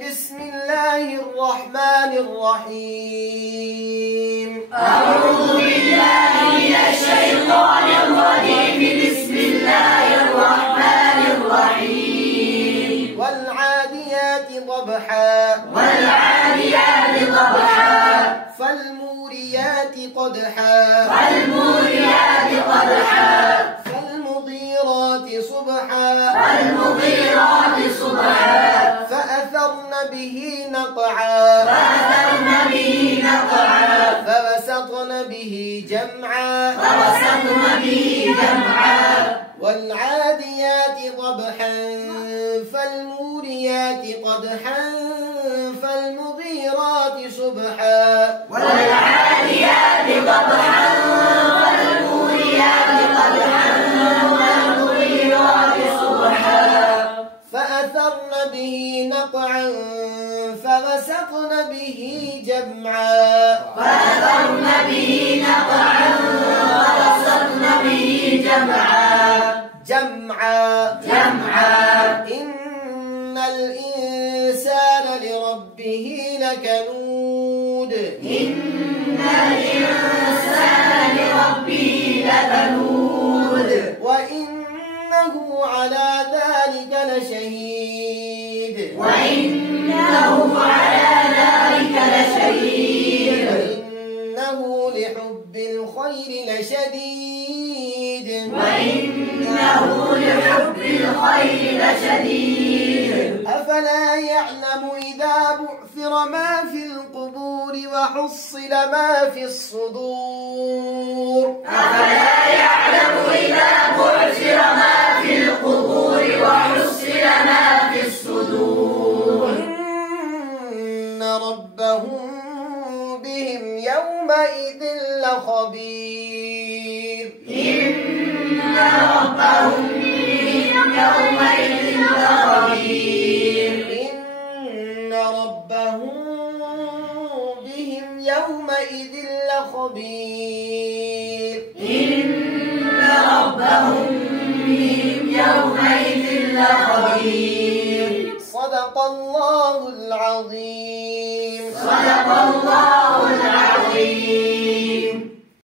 بسم الله الرحمن الرحيم. أعوذ بالله من الشيطان الرجيم. بسم الله الرحمن الرحيم. والعاديات ضبحا والعاديات ضبحا فالموريات قدحا فالموريات قدحا فالمغيرات صبحا فالمغيرات صبحا فأثرن به نقعا فأثرن به نقعا فوسطن به جمعا فوسطن به جمعا والعاديات ضبحا فالموريات قدحا فالمغيرات صبحا والعاديات ضبحا فالموريات قدحا فالمغيرات صبحا فأثرن به نقعا فوسطن به جمعا فأثرن به نقعا فوسطن به جمعا إن الإنسان لربه لكنود إن الإنسان لربه لكنود وإنه على ذلك لشهيد وإنه على ذلك لشهيد وإنه لحب الخير لشديد وإنه لحب الخير لشديد أفلا يعلم إذا بعثر ما في القبور وحصل ما في الصدور أفلا يعلم إذا بعثر ما في القبور وحصل ما في الصدور إن ربهم بهم يومئذ لخبير إن ربهم بهم يومئذ لخبير إن ربهم بهم يومئذ لخبير إن ربهم بهم يومئذ لخبير صدق الله العظيم. صدق الله العظيم.